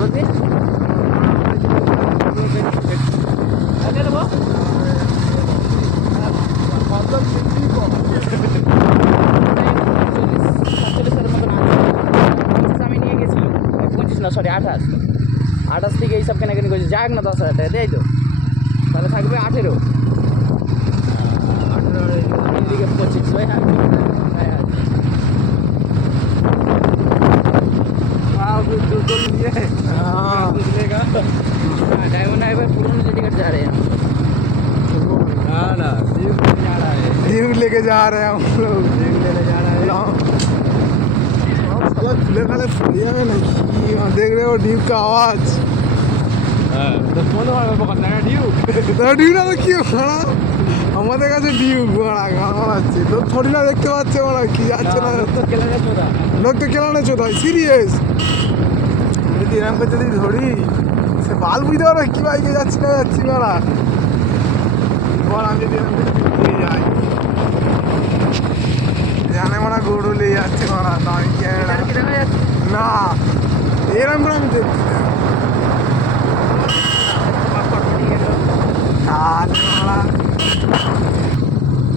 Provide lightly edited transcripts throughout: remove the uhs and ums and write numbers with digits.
বলছি আগে দেবো আমি নিয়ে গেছিলাম 25 না সরি 28 থেকে এইসব কেনাকানি করেছি যাক না 10,000 টাকা দেয় তো তাহলে থাকবে 18 এদিকে 25 ভাই হ্যাঁ डायमंड हाईवे पुराने टिकट जा रहे हैं ड्यू लेके जा रहे हैं हम लोग खुले खाले फड़िया में नहीं देख रहे हो ड्यू का आवाज ड्यू না তো কি ভাড়া আমাদের কাছে ডিউ ভাড়া গানা আছে তো থোড়ি না দেখতে পাচ্ছে ওরা কি যাচ্ছে না লোক তো কেলানে চোদা সিরিয়াস যদি এরকম করে যদি ধরি সে বাল বুঝতে পারবে কি বাইকে যাচ্ছি না যাচ্ছি ওরা বল আমি যদি এরকম করে যাই জানে মারা গরু নিয়ে যাচ্ছে ওরা তো আমি না এরকম করে আমি দেখছি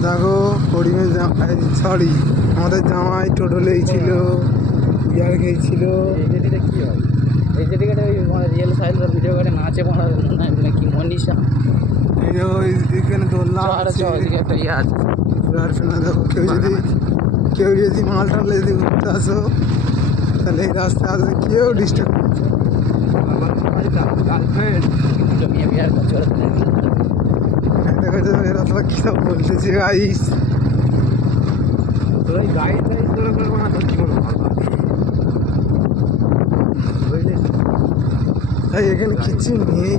দেখো হরিমের সরি আমাদের জামাই টোটোলেই ছিল বিয়ার খেয়েছিল কি হয় এই যে টিকেটে ওই রিয়েল সাইলের ভিডিও করে নাচে মনে হয় কি মনীষা এখানে দোলনা একটা ইয়ে আছে দেখো কেউ যদি মাল টাল যদি ঘুরতে আসো তাহলে এই রাস্তায় আসলে কেউ ডিস্টার্ব জমিয়ে বিয়ার করছে দেখো এরা তো কি সব বলতেছে গাইস এখানে কিছু নেই